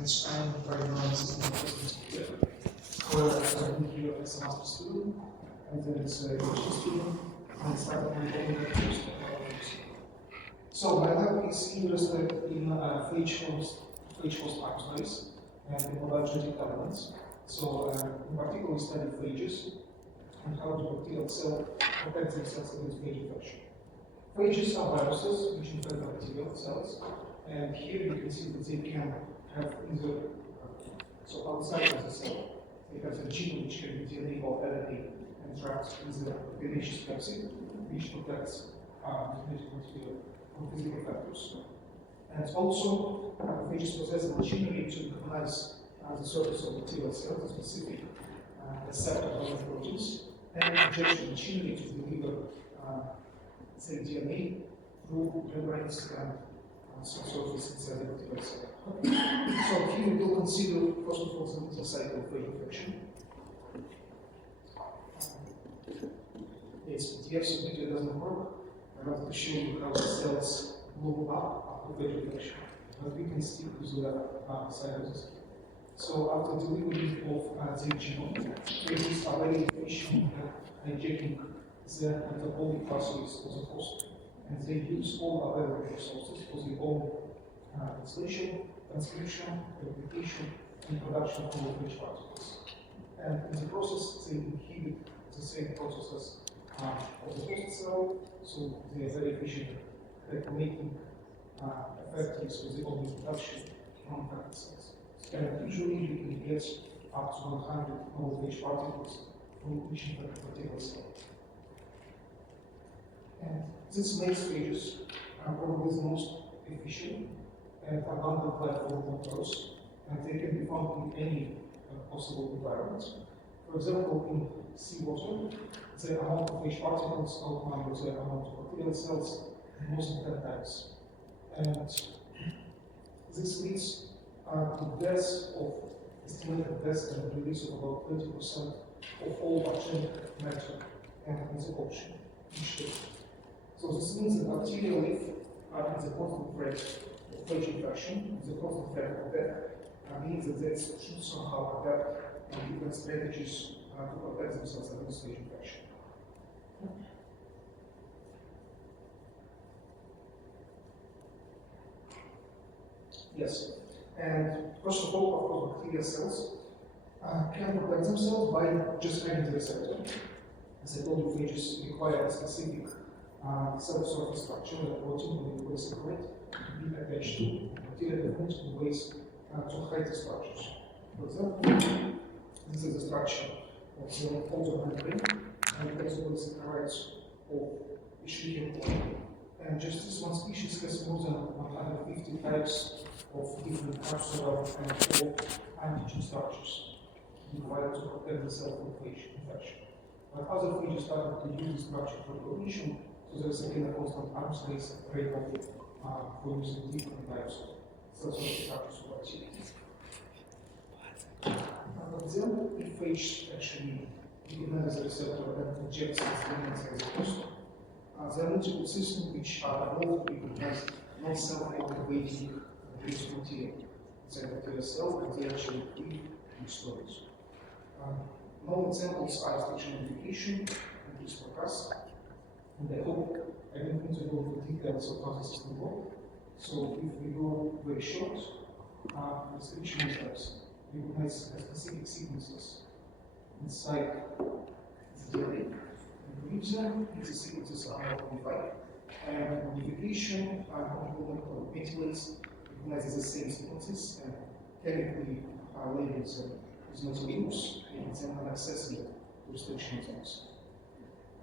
and span by the system where I am here as a master student, and then as a PhD student, and started my own lectures. So my lab is interested in phage host pathways and immunologic elements. So in particular, we study phages and how the bacterial cell protects themselves against phage infection. Phages are viruses which infect bacterial cells, and here you can see that they can have either, so outside of the cell, they have a gene which can be DNA or RNA and trapped in the bacteriaceous capsid, which protects genetic material from physical factors. And also, phages possess the machinery to recognize the surface of bacterial cells, a specific receptor proteins, and injection machinery to deliver say DNA through membranes and some surface inside the bacterial cell. So here we will consider first of all the little cycle of phage infection. Yes, but here some video doesn't work. I want to show you how the cells blow up after phage infection, but we can stick with the cycles. So after delivery of the genome, phages are very efficient at hijacking the metabolic pathways of the host, and they use all available resources for their own translation, transcription, replication, and production of phage particles. And in the process, they inhibit the same processes of the host cell, so they are very efficient at making effectives with the own production from infected cells. And usually we can get up to 100 phage particles from each infected bacterial cell. And this makes phages probably the most efficient and abundant platform of those, and they can be found in any possible environment. For example, in seawater, the amount of phage particles outnumbers the amount of bacterial cells more than 10 times. And this leads to deaths of estimated deaths and release of about 30% of all organic matter in the ocean each day. So this means that bacterial life is a constant threat of phage infection, is a constant threat of death, means that they should somehow adapt different strategies to protect themselves against phage infection. Yes, and first of all, of course, bacterial cells can protect themselves by just having the receptor. As I told you, phages require a specific cell surface structure, a protein with a polysaccharide, to be attached to bacteria in multiple ways to hide the structures. For example, this is the structure of the outer membrane, and it has polysaccharides of Escherichia coli. And just this one species has more than 150 types of different capsular and or antigen structures required to protect the cell from phage infection. But other phages started to use this structure for recognition, so there's again a constant arms race trade-off for using different types of cell surface structures for bacteria. But then, if phage actually recognizes the receptor and injects its DNA inside the host, there are multiple systems which are evolved to recognize non-self-activating phage material inside the bacterial cell, and they actually cleave and store it. Known examples are structural modification and CRISPR-Cas, and I hope I don't need to go into details of how the system works. So if we go very short, description steps recognize specific sequences inside the DNA, and reach them if the sequences are not modified. And modification or metilates recognizes the same sequences and chemically labels them as notilinous and then unaccessible to restriction zones.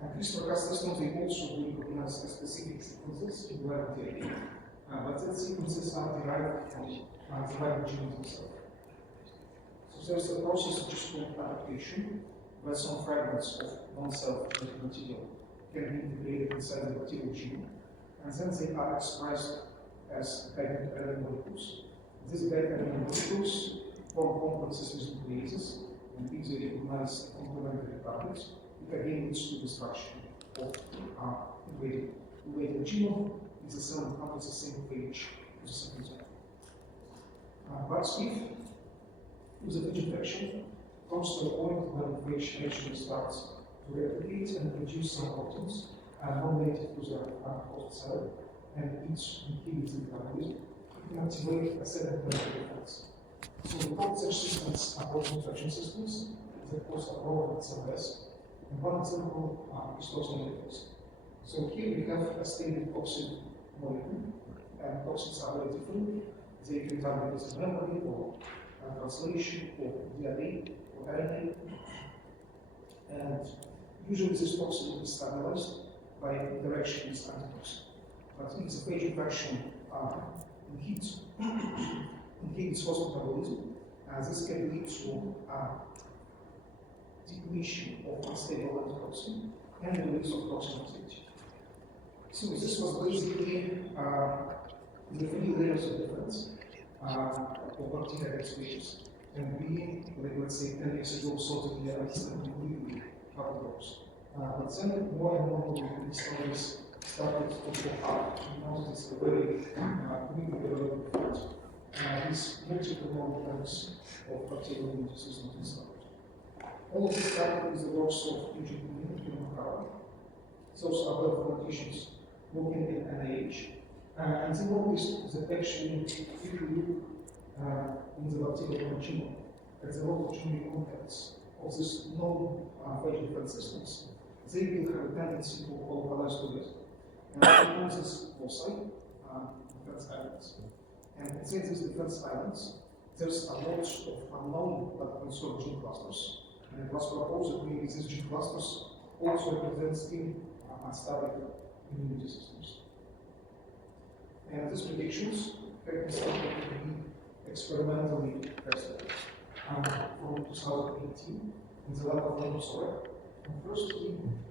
And CRISPR-Cas systems, they also recognize specific sequences in viral DNA, but these sequences are derived from the viral gene itself. So there's a process which is called adaptation, where some fragments of non-self-genetic material can be integrated inside the bacterial gene, and then they are expressed as guided RNA molecules. These guided RNA molecules form complexes with nucleases, and if they recognize complementary targets, it again leads to destruction of invaded genome. If the cell encounters the same phage as the second zone. But if with a phage infection comes to a point when the phage actually starts to replicate and produce some proteins non-native to the host cell, and each inhibits the metabolism, it can activate a second level defense. So we call such systems post-infection systems that cause a problem at cell death. And one example is toxin. So here we have a stable toxin molecule, and toxins are very different. They can target as memory or translation or DNA or RNA. And usually this toxin will be stabilized by interaction with antitoxin. But if the phage infection inhibits host metabolism, this can lead to depletion of unstable antitoxin and the release of toxin activity. So this was basically the three layers of defense of bacterial species. And we, let's say 10 years ago, saw that we understand completely how it works. But then more and more discoveries started to pop up. We noticed a very quickly developing field. These multiple molecules of bacterial immune system discovered. All of this started with the works of Phage-Bacteria. Those are well politicians working in NIH. And they noticed that actually, if you look in the bacterial genome, at the local genomic contents of these non-phage defense systems, they will have a tendency to coalesce together. And it causes loci, defense islands. And inside these defense islands, there's a lot of unknown but conserved gene clusters. And it was proposed that maybe these gene clusters also represent still unstable immunity systems. And these predictions have been started to be experimentally tested from 2018 in the lab of Microbial. And first, we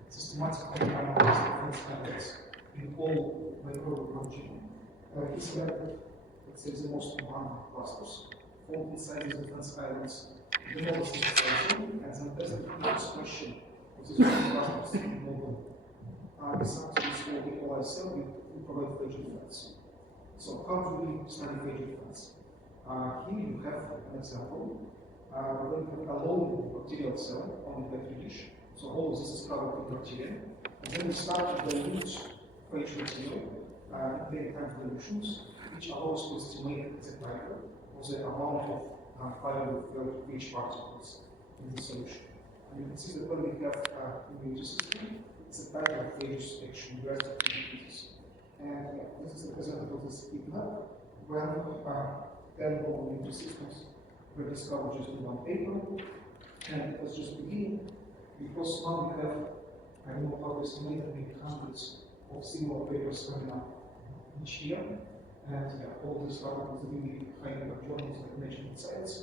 systematically analyzed defense islands in all microbial genome. He selected, let's say, the most abundant clusters, formed inside these defense islands, the most expression, and then tested the expression of these clusters in model. This actually is called the Isaev, we provide phage defense. So how do we study phage defense? Here you have an example where you have a lone bacterial cell on the petri dish. So all of this is covered with bacteria. And then we start to dilute phage material in very tiny dilutions, which allows to estimate the titer or the amount of viral phage particles in the solution. And you can see that when we have immunity system, the titer of phages actually drastically decreases. And this is representative of this heat map, where 10 global immunity systems were discovered just in one paper. And it was just beginning, because now we have, I don't know how to estimate, maybe hundreds of similar papers coming up each year. And all this started with really high-impact journals like Nature and Science,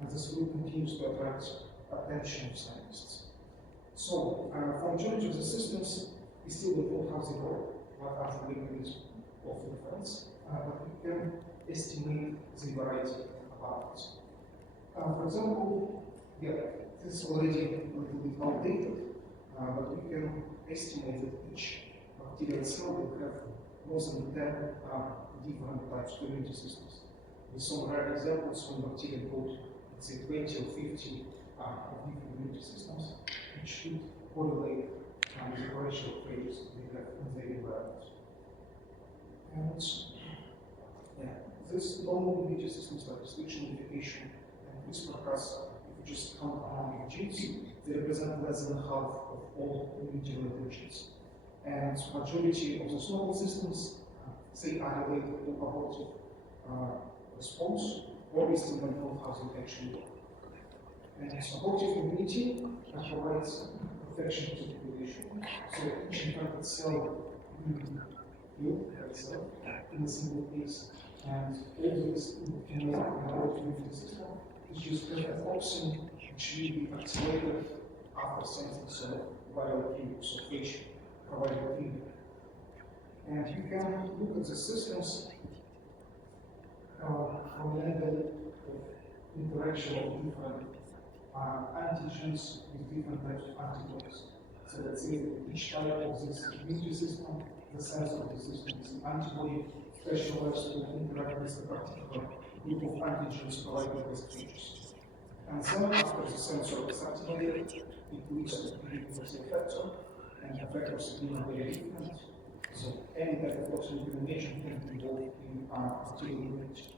and this will continue to attract attention of scientists. So, from geology of the systems, we still don't know how they work, what are the mechanisms of defense, but we can estimate the variety about it. For example, this is already a little bit outdated, but we can estimate that each bacterial cell will have more than 10 different types of immunity systems. With some rare examples from bacteria code, let's say 20 or 50 different immunity systems, which should correlate with the ratio of phages they have in their environment. And this normal immunity systems like switch modification and CRISPR-Cas, if you just count among genes, they represent less than half of all immunity-related genes. And majority of those normal systems say are related to abortive response, or we still don't know how they actually work. And abortive immunity provides protection to the population. So each infected cell will kill itself in a single piece, and all this can make an abortive immunity system, which is a toxin which will be activated after sensing cell viral period, so phage provided period. And you can look at the systems from the angle of interaction of different antigens with different types of antibodies. So let's say that each type of this immunity system, the size of the system is an antibody specialized to interact with a particular group of antigens provided by the phages. And then after the sensor is activated, it leads to the creation of the effector, and the effectors are being very different. So any type of toxic elimination can be involved in bacterial elimination.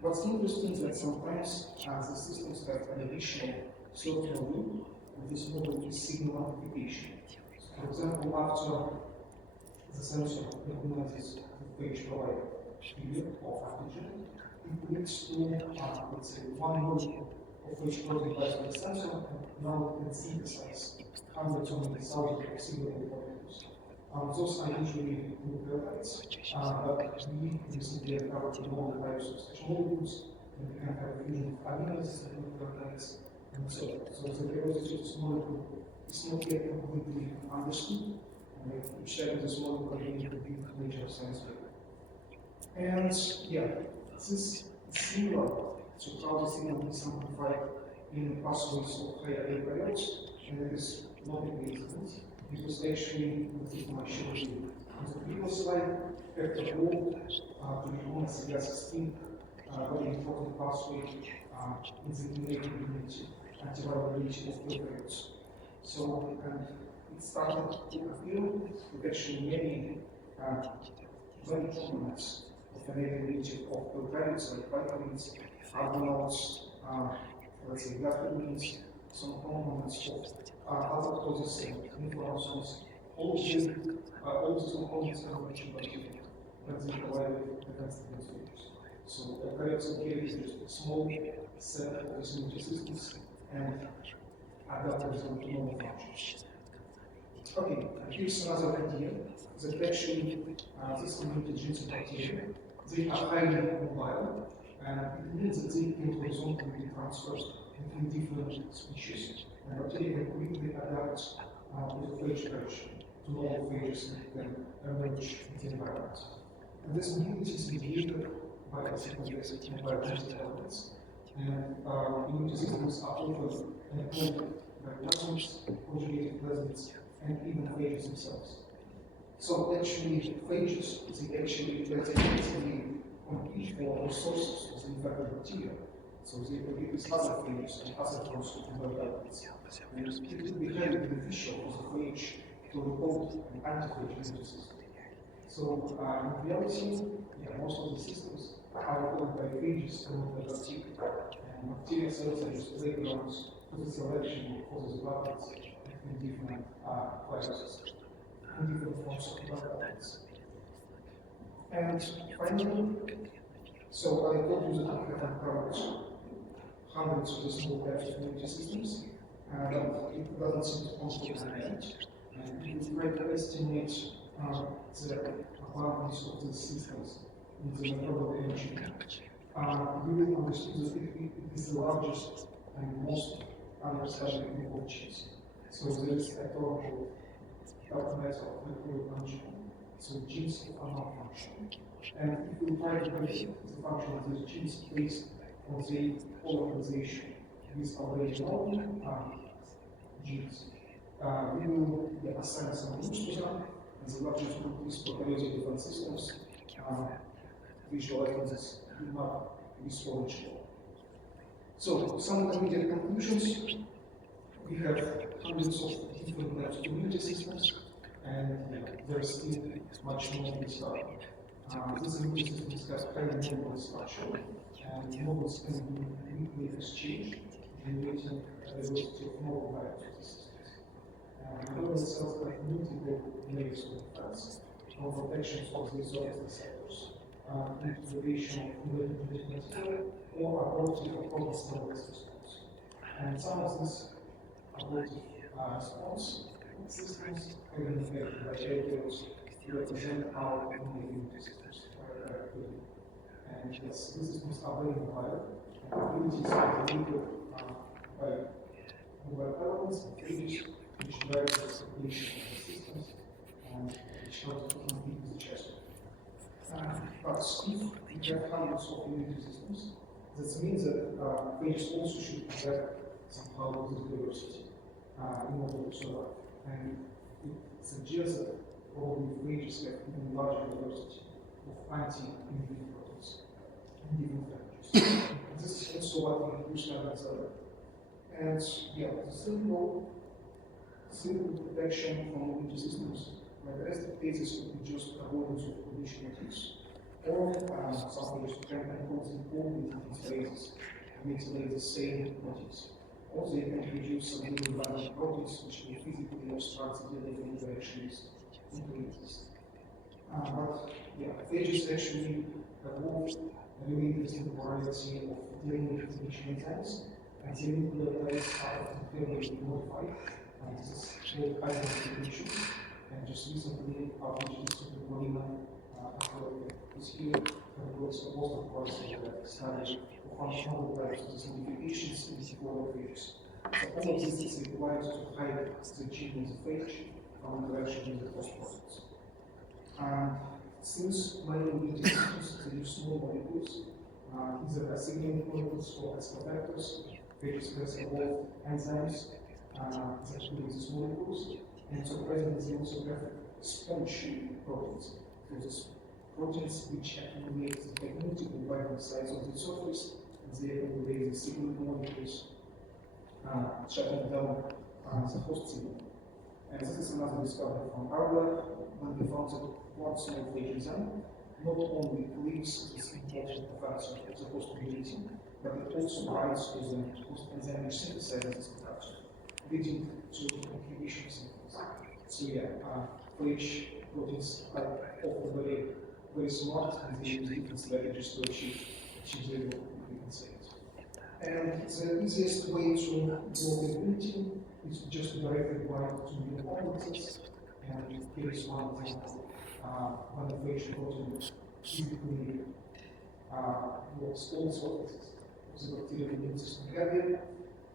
What's interesting is that sometimes the systems have an additional software loop, and this model is signal amplification. For example, after the sensor recognizes the phage provider period of antigen, it leads to, let's say, one loop of phage protein by the sensor, and now it can synthesize hundreds or maybe thousands of signal molecules. Those are usually nucleotides, but we recently uncovered novel types of such molecules, and we can have a fusion of amino acids and nucleotides, and so on. So the velocity of this molecule is not yet completely understood, and each type of this molecule can be a big major science paper. And yeah, this is similar to how the signal is amplified in pathways of higher eukaryotes, and it is not a coincidence. Because actually, this is my show you. On the previous slide, factor O, to be honest, gas steam, very important pathway in the innate immunity, antiviral release of eukaryotes. So, it started to appear with actually many very components of innate immunity of eukaryotes, like vitamins, organoids, let's say vitamins, some components of other causes and inflammations. All these components are mentioned by you, but they provide against the disease. So eukaryotes carry just a small set of these immune systems and adapt them to normal functions. Okay, here's another idea that actually these immunogens in bacteria, they are highly mobile, and it means that they can horizontally be transferred between different species, and bacteria can quickly adapt to the phage direction, to normal phages, and then emerge in the environment. And this mobility is mediated by acceptability and biological elements, and immune systems are often encoded by plasmids, conjugated plasmids, and even phages themselves. So actually, phages, they actually compete for resources of the infected bacteria. So they produce other phages and other forms of environments. And it would be highly beneficial for the phage to report an antiphage immune system. So in reality, most of the systems are recorded by phages and not by bacteria. And bacteria cells are just playgrounds for the selection of those buckets in different viruses, in different forms of environments. And finally, so I told you that we have uncovered hundreds of these small types of immune systems, but it doesn't seem to control the end. And if we try to estimate the abundance of these systems in the microbial energy, we will understand that it is the largest and most understudied group of genes. So there is a total matter of microbial function. So genes are malfunctioning. And if we try to predict the function of these genes based on the polarization with already known genes, we will assign some groups to them, and the largest group is prokaryotic different systems, visualizing this map with orange color. So, some intermediate conclusions. We have hundreds of different types of immunity systems, and there's still much more to be studied. These immunity systems have highly mobile structure, and models can be quickly exchanged, generating a diversity of novel variants of the systems. Microbial cells have multiple layers of defense, from protection of the exotic receptors, integration of new material, or abortive or problem response. And some of these abortive response systems have been affected by characters to represent our immune systems. And yes, these systems are very mobile, and abilities are related by mobile elements and phages, which drive the circulation of the systems and which help to compete with each other. But if we have hundreds of immunity systems, that means that phages also should adapt somehow to the diversity in order to survive. And it suggests that probably phages have even larger diversity of anti-immunity proteins in different factors. This is also what we use methods are. And yeah, the simple protection from immunity systems, where the rest of cases could be just avoidance of conditional use. Or some phages can encode the old phages and mutilate the same proteins. Also, you can reduce some living viral proteins which will physically obstruct the living interactions into exist. But yeah, phages actually evolved a really interesting variety of DNA recognition enzymes, and the nucleotides are heavily modified, and this is called identification. And just recently, published this Molina this year, and also most of course studies of functional types of these modifications in the phages. So all of this is required to hide the gene in the phage from interaction with the host proteins. Since many immunity systems use small molecules, either as signaling molecules or as cofactors, phages has evolved enzymes that include these molecules, and so presently they also have sponge proteins. So these proteins which accumulate at multiple binding sites on the surface, and they accumulate the signaling molecules, shutting down the host signal. And this is another discovery from our lab when we found that one small phage enzyme not only leaves this important factor of the host community, but it also binds to the host enzyme which synthesizes this factor, leading to inhibition symptoms. So yeah, phage proteins are often very smart, and they use different strategies to achieve their goal, we can say it. And the easiest way to block immunity is just directly bind to new organisms. And here is one example when the phage protein physically blocks all surfaces of the bacterial immune system area.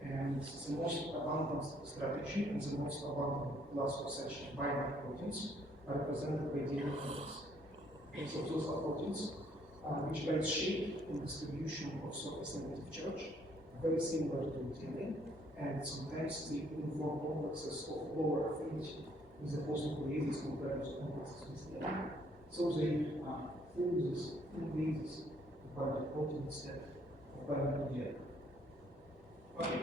And the most abundant strategy and the most abundant class of such binding proteins are represented by DNA proteins. And so those are proteins which by its shape and distribution of surface negative charge are very similar to DNA, and sometimes they inform complexes of lower affinity with the phosphonucleases compared to complexes with DNA. So they form these nucleases by the protein instead of binding to DNA. Okay,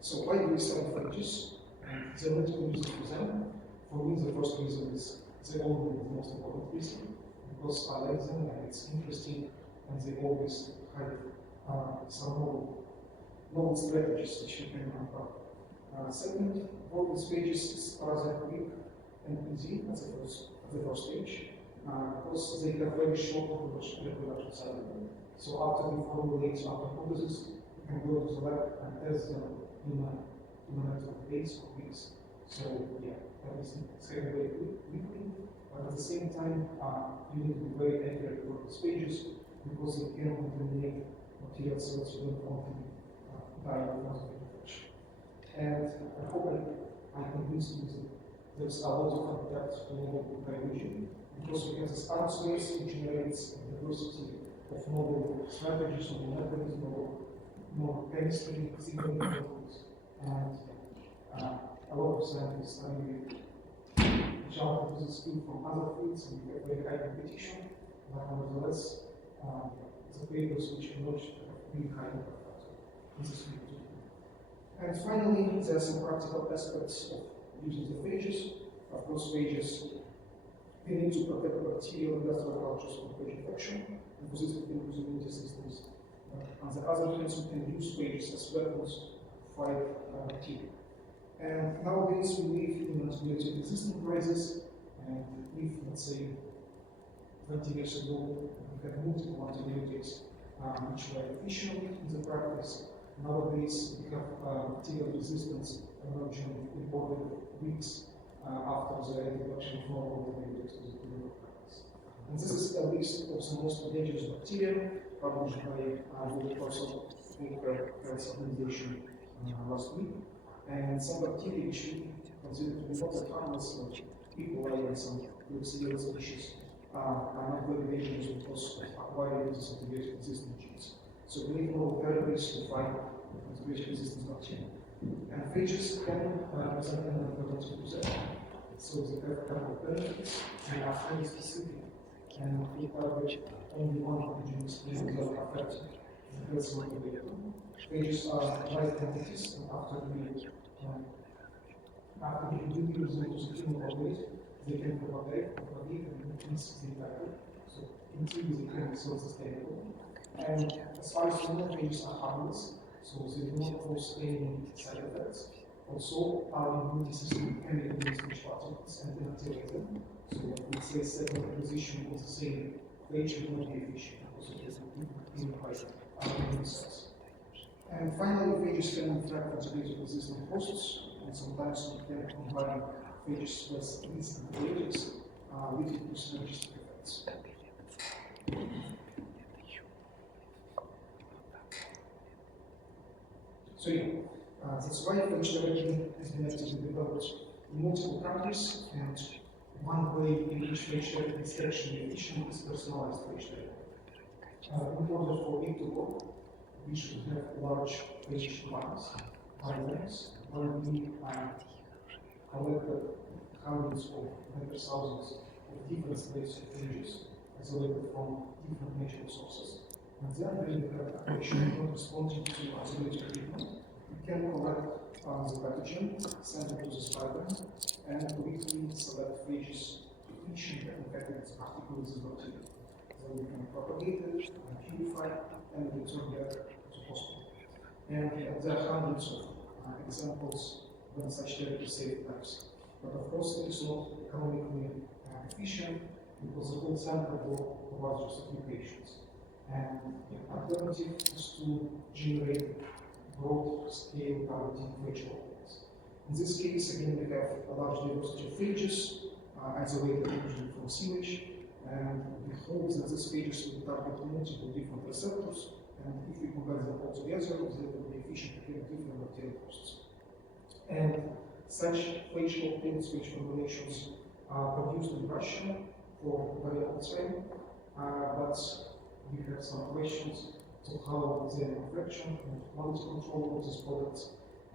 so why do we study phages? And there are multiple reasons for them. For me, the first reason is they always the most important reason, because I like them and it's interesting, and they always have some novel strategies which you can uncover. Second, all these phages is rather quick and easy at the first stage, because they have very short reproduction cycle. So after we formulate our hypothesis, you can go to the lab and test them in a matter of days or weeks. So yeah, everything is very quickly, but at the same time, you need to be very accurate with these phages, because you can contaminate materials that you don't want to die because of infection. And I hope I convinced you that there's a lot of contact to novel biology, because we have this art space which generates a diversity of novel strategies, novel methods, novel chemistry, signaling methods, and a lot of scientists study which are into this field from other fields, and we have very high competition, but nevertheless, the papers which emerge have really high impact in this field. And finally, there are some practical aspects of using the phages. Of course, phages, they need to protect bacterial industrial cultures from phage infection, and for this we can use immunity systems. On the other hand, we can use phages as weapons to fight bacteria. And nowadays we live in an antibiotic resistant crisis, and if, let's say, 20 years ago, we had multiple antibiotics which were efficient in the practice. Nowadays, we have bacterial resistance emerging reported weeks after the introduction of novel antibiotics to the clinical practice. And this is a list of the most dangerous bacteria published by Prof. Health Organization last week. And some bacteria which we consider to be not that harmless, like E. coli and some Klebsiella species, are not very dangerous because of acquiring these antibiotic resistant genes. So we need novel therapies to fight antibiotic resistant bacteria. And phages can represent an alternative to that. So they have a couple of benefits and are highly specific, and we target only one pathogen that will affect That's what we do. Phages are live entities, and after we introduce them to the clinical weight, they can propagate and increase the value. So increase the clinical so sustainable. And as far as we know, phages are harmless, so they do not cause any side effects. Also, our immune system can recognize which particles and inactivate them. So let's say second acquisition of the same phage will not be efficient because it is immunized immune cells. And finally, phages can interact with resistant hosts, and sometimes we can combine phages with resistant phages, leading to synergistic effects. So yeah, that's why phage therapy has been actively developed in multiple countries, and one way in which phage therapy is actually efficient is personalized phage therapy. In order for it to work, we should have large phage lines, islands, where we collected hundreds of maybe thousands of different slates of phages isolated from different natural sources. And then when we have a patient not responding to isolated treatment, we can collect the pathogen, send it to the spider, and quickly select phages to each infected particle with the bacteria. Then we can propagate it, purify, and return back to hospital. And there are hundreds of examples when such therapy saved lives. But of course, it is not economically efficient because the whole center will provide just a few patients. And the alternative is to generate broad-scale targeting phage cocktails. In this case, again, we have a large diversity of phages, isolated usually from sewage, and we hope that these phages will target multiple different receptors, and if we combine them all together, they will be efficient against different bacterial hosts. And such phage cocktails, phage combinations are produced in Russia for very long time, but we have some questions to how they are manufactured and quality control of these products.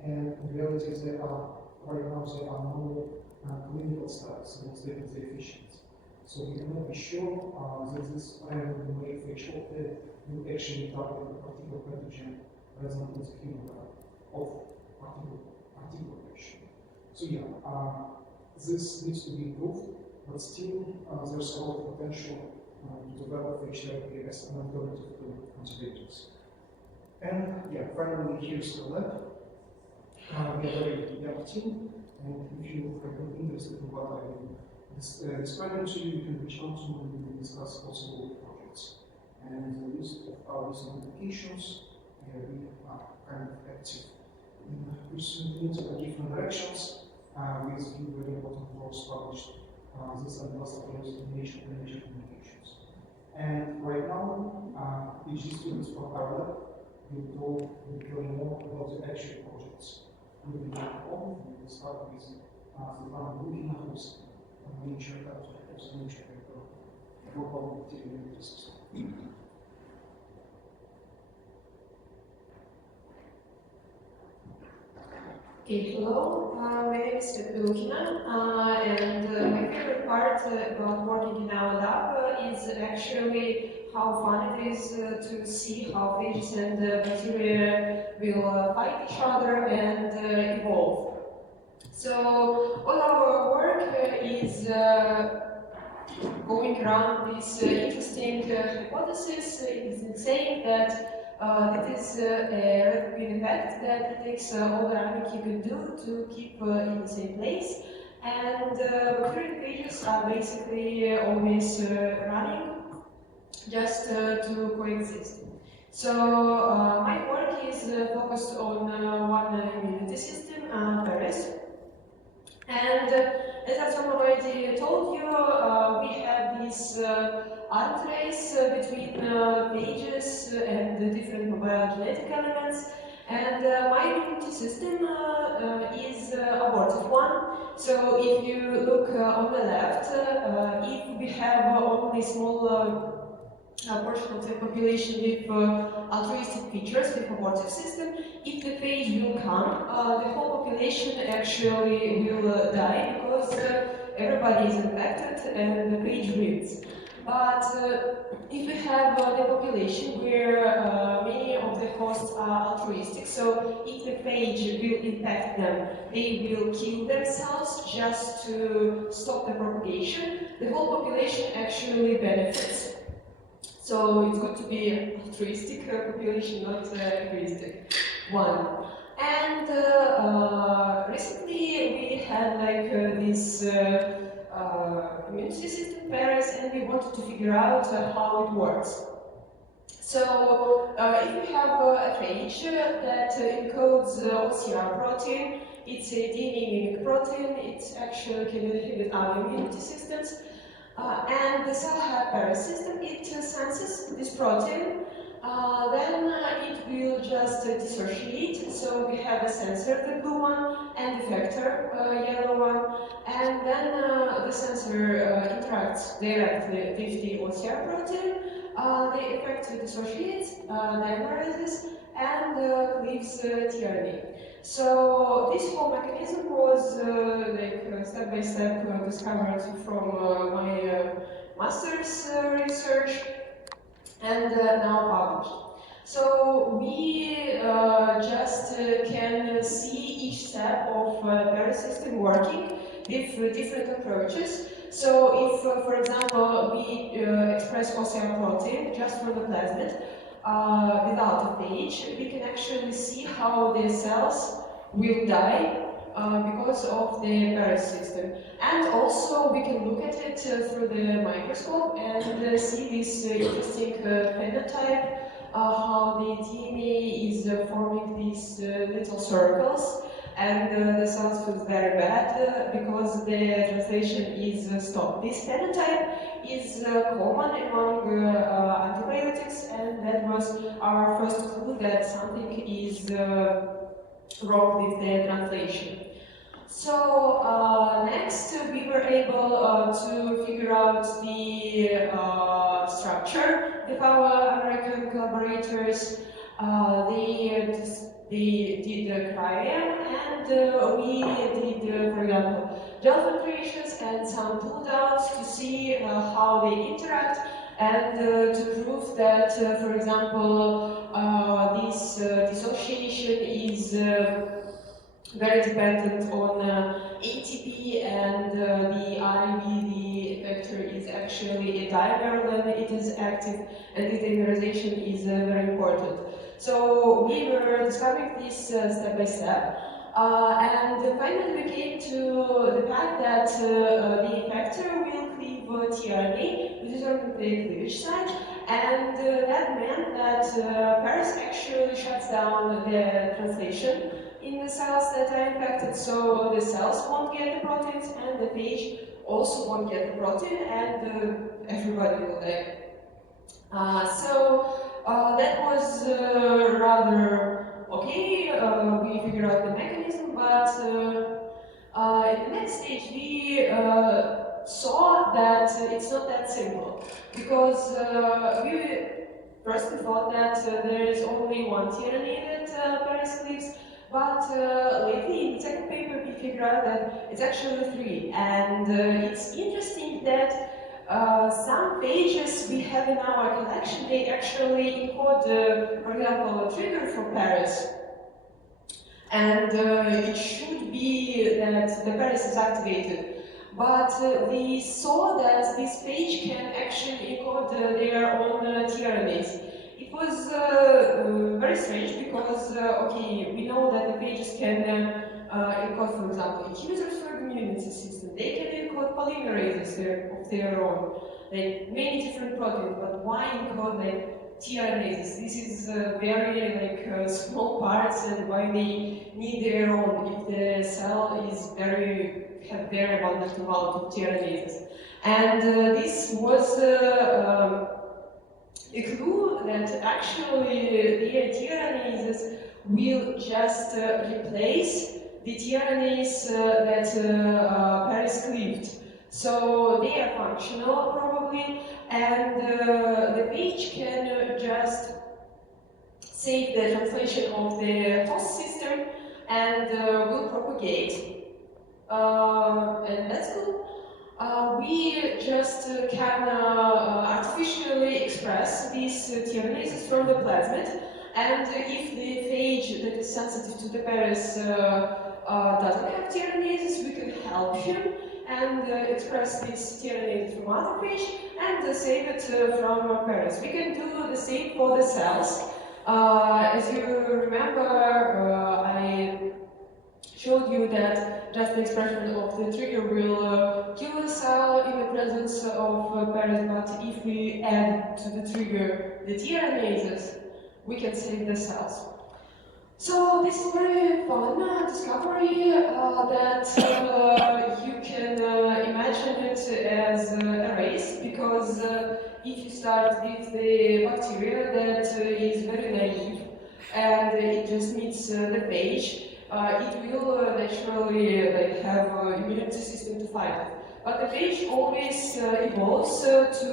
And in reality, there are right now no clinical studies demonstrating the efficiency. So we cannot be sure that this randomly made phage cocktail will actually target a particular pathogen rather than the human of particular patient. So yeah, this needs to be improved, but still there's a lot of potential to develop phage therapy as an alternative to antibiotics. And yeah, finally, here's the lab. We are a very young team, and if you have been interested in what I'm describing to you, you can reach out to me and we can discuss possible projects. And the list of our recent applications, we are kind of active in pursuing different directions with few very important works published this and last year in Nature and Nature Communications. And right now, PhD students from our lab will learn more about the actual projects. We will start with the Looking host nature of nature global bacterial system. Okay, hello, my name is Lukina, and my favorite part about working in our lab is actually how fun it is to see how phages and bacteria will fight each other and evolve. So all our work is going around this interesting hypothesis, is saying that it is a red effect that it takes all the running you can do to keep in the same place. And bacterial phages are basically always running just to coexist. So my work is focused on one immunity system, virus. And as Artem already told you, we have this arms race between phages and the different biogenetic elements. And my immunity system is abortive one. So if you look on the left, if we have only small portion of the population with altruistic features, with abortive system, if the phage will come, the whole population actually will die because everybody is infected and the phage wins. But if we have the population where many of the hosts are altruistic, so if the phage will infect them, they will kill themselves just to stop the propagation, the whole population actually benefits. So it's good to be altruistic population, not egoistic one. And recently we had like this immunity system pairs, and we wanted to figure out how it works. So if we have a phage that encodes OCR protein, it's a DNA mimic protein, it actually can inhibit other immunity systems. And the cell have Paris system, it senses this protein, then it will just dissociate. So we have a sensor, the blue one, and the vector, yellow one, and then the sensor interacts directly with the OCR protein. The effect dissociates, dimerizes, and cleaves tRNA. So this whole mechanism was step by step discovered from my master's research and now published. So we just can see each step of the system working with different approaches. So if, for example, we express OCR protein just from the plasmid, without a phage, we can actually see how the cells will die because of the Paris system. And also we can look at it through the microscope and see this interesting phenotype, how the DNA is forming these little circles, and the cells feel very bad because the translation is stopped. This phenotype is common among antibiotics, and that was our first clue that something is wrong with the translation. So next we were able to figure out the structure with our American collaborators. They did cryo, and we did, for example, gel filtrations and some pull downs to see how they interact, and to prove that, for example, this dissociation is very dependent on ATP, and the RIB, the effector, is actually a dimer when it is active, and this dimerization is very important. So we were discovering this step by step, and finally we came to the fact that the effector will cleave tRNA, which is on the cleavage site, and that meant that Paris actually shuts down the translation in the cells that are infected, so the cells won't get the proteins, and the phage also won't get the protein, and everybody will die. That was rather okay. We figured out the mechanism, but in the next stage we saw that it's not that simple, because we first thought that there is only one tRNA that Paris cleaves, but lately in the second paper we figured out that it's actually three, and it's interesting that some phages we have in our collection, they actually encode, for example, a trigger for Paris. And it should be that the Paris is activated. But we saw that this phage can actually encode their own tRNAs. It was very strange because, okay, we know that the phages can encode, for example, inhibitors for the immunity system. They can encode polymerases of their own, like many different proteins. But why encode like tRNAs? This is very small parts, and why they need their own if the cell is have very abundant amount of tRNAs. And this was a clue that actually the tRNAs will just replace the tRNAs that Paris cleaved. So they are functional probably, and the phage can just save the translation of the host system and will propagate, and that's good. we just can artificially express these telomeres from the plasmid, and if the phage that is sensitive to the Paris doesn't have telomeres, we can help him and express these telomeres from other phage and save it from Paris. We can do the same for the cells. As you remember, I showed you that just the expression of the trigger will kill the cell in the presence of Paris, but if we add to the trigger the telomeres, we can save the cells. So this is very fun discovery that you can imagine it as a race, because if you start with the bacteria that is very naive and it just needs the phage, it will naturally have an immunity system to fight it. But the phage always evolves to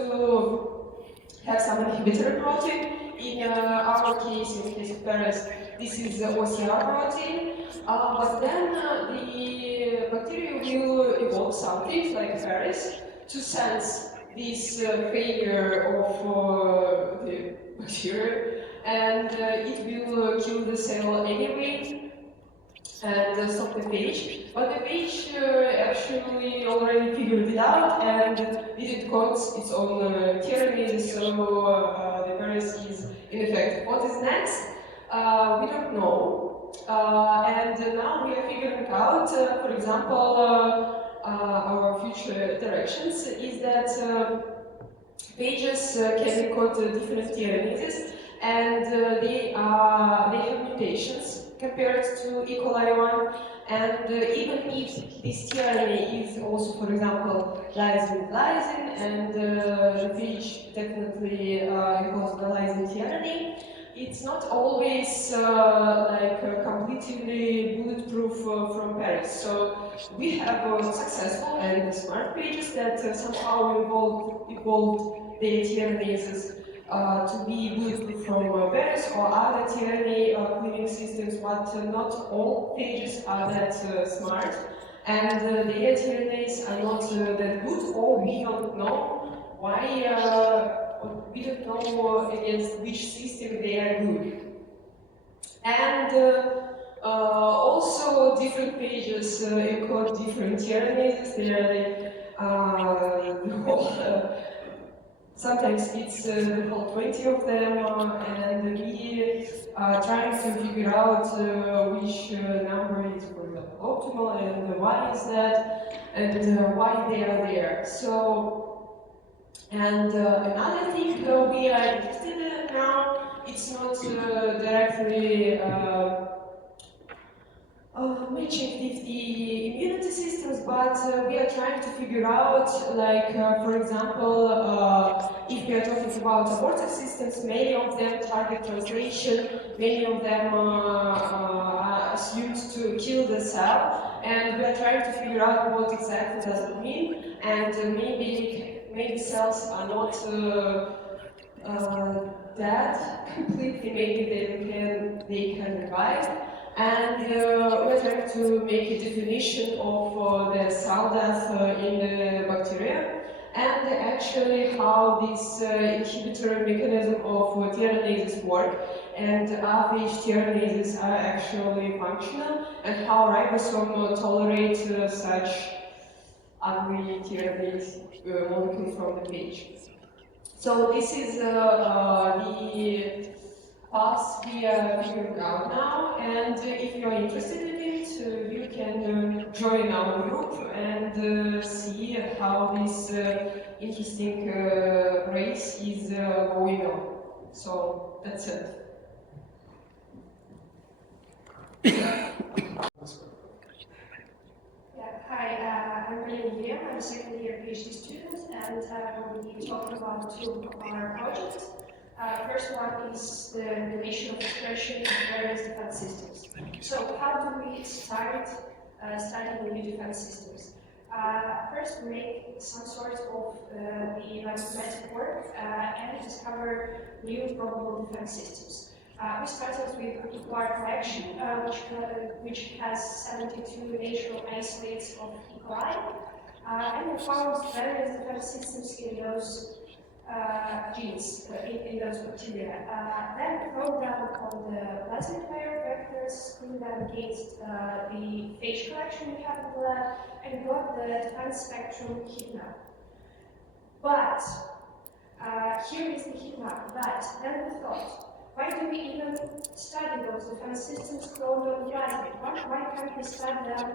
have some inhibitory protein. In our case, in the case of Paris, this is OCR protein. But then the bacteria will evolve something like Paris to sense this failure of the bacteria, and it will kill the cell anyway and stop the phage. But the phage actually already figured it out and it codes its own telomeres, so the virus is ineffective. What is next? We don't know. And now we are figuring out, for example, our future directions is that phages can encode different telomeres, and they have mutations compared to E. coli 1, and even if this telomere is also, for example, lysine, and the phage definitely encodes the lysine telomere, it's not always completely bulletproof from Paris. So we have successful and smart phages that somehow evolved their telomeres to be bulletproof from Paris or other TNA cleaning systems, but not all phages are that smart, and their TNAs are not that good, or we don't know why. We don't know against which system they are good. And also different phages encode different TNAs. They are the whole. Sometimes it's the whole 20 of them, and we are trying to figure out which number is, for example, optimal, and why is that, and why they are there. So, and another thing we are interested in now, it's not directly mentioned with the immunity systems, but we are trying to figure out, like, for example, if we are talking about abortive systems, many of them target translation, many of them are assumed to kill the cell, and we are trying to figure out what exactly does it mean, and maybe cells are not dead completely, maybe they can revive. And we're trying to make a definition of the cell death in the bacteria, and actually how this inhibitory mechanism of telomeres work, and which telomeres are actually functional, and how ribosome tolerate such ugly telomere molecule from the phage. So this is the paths we are figuring out now, and if you are interested in it, you can join our group and see how this interesting race is going on. So that's it. Hi, I'm Maria Miriam. I'm a second year PhD student, and we'll be talking about two of our projects. First one is the relation of expression in various defense systems. So how do we start studying new defense systems? First, we make some sort of the mathematic work and discover new probable defense systems. We started with equine collection, which has 72 natural isolates of E. coli. and we found various defense systems in those genes, in those bacteria. Then we wrote down on the plasmid layer vectors, screened them against the phage collection we have in the lab, and got the defense spectrum heat map. But here is the heat map. But then we thought, why do we even study those defense systems cloned on the plasmid? Why can't we study them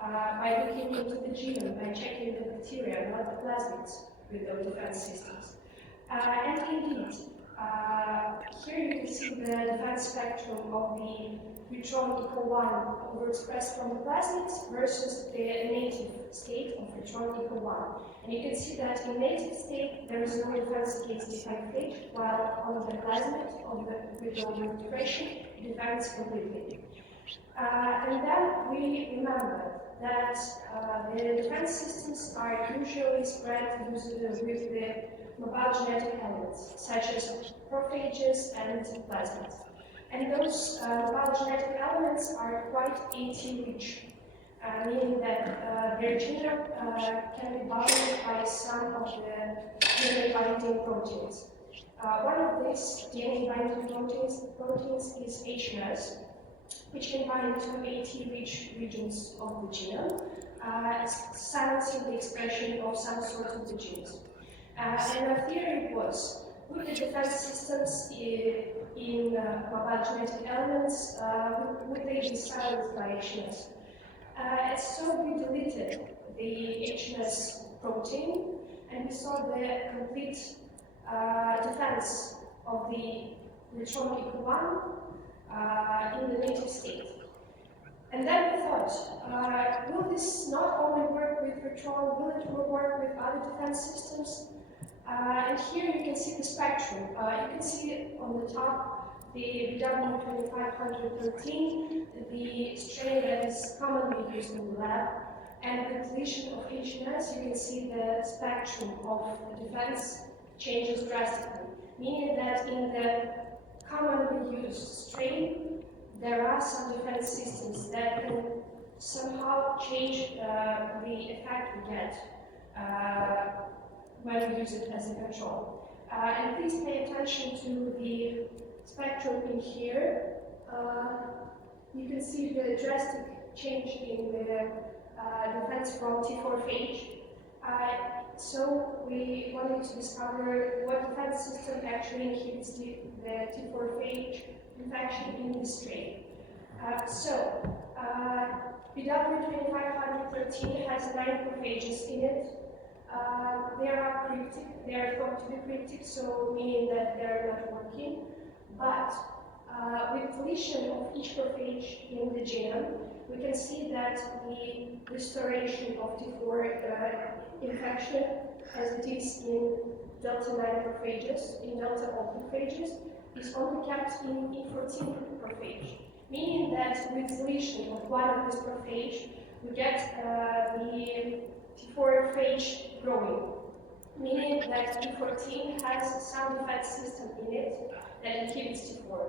by looking into the genome, by checking the bacteria, not the plasmids with those defense systems? And indeed, here you can see the defense spectrum of the neutron equal 1 overexpressed from the plasmids versus the native state of neutron equal 1. And you can see that in native state there is no defense against the phage, while on the plasmid with the overexpression, it defends completely. And then we remember that the defense systems are usually spread with the mobile genetic elements, such as prophages and plasmids. And those mobile genetic elements are quite AT-rich, meaning that their genome can be bounded by some of the DNA binding proteins. One of these DNA binding proteins is HMS, which can bind to AT-rich regions of the genome, silencing the expression of some sort of the genes. And our theory was, with the defense systems in mobile genetic elements, would they be silenced by HMS? And so we deleted the HMS protein, and we saw the complete defense of the neutron equal 1 in the native state. And then we thought, will this not only work with neutron, will it work with other defense systems? And here you can see the spectrum. You can see on the top the BW2513, the strain that is commonly used in the lab, and the deletion of HMS, you can see the spectrum of defense changes drastically, meaning that in the commonly used strain, there are some defense systems that can somehow change the effect we get when we use it as a control. And please pay attention to the spectrum in here. You can see the drastic change in the defense from T4 phage. So we wanted to discover what defense system actually inhibits the T4 phage infection in this strain. BW2513 has 9 phages in it. They are cryptic, they are thought to be cryptic, so meaning that they are not working. But with deletion of each prophage in the genome, we can see that the restoration of T4 infection, as it is in delta 9 prophages, in delta O prophages, is only kept in E14 prophage, meaning that with deletion of one of these prophage, we get the T4 phage growing, meaning that E14 has some defense system in it that inhibits T4.